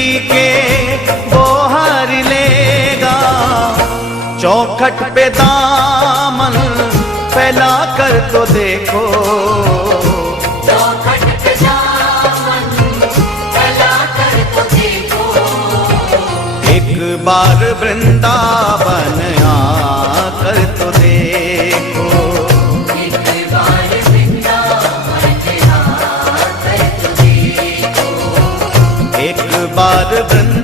जिंदगी के वो हार लेगा। चौखट पे दामन फैला कर तो देखो, चौखट पे दामन फैला कर तो देखो। एक बार वृंदावन आकर तो देखो, एक बार वृंदावन आकर तो देखो। एक बार वृंदावन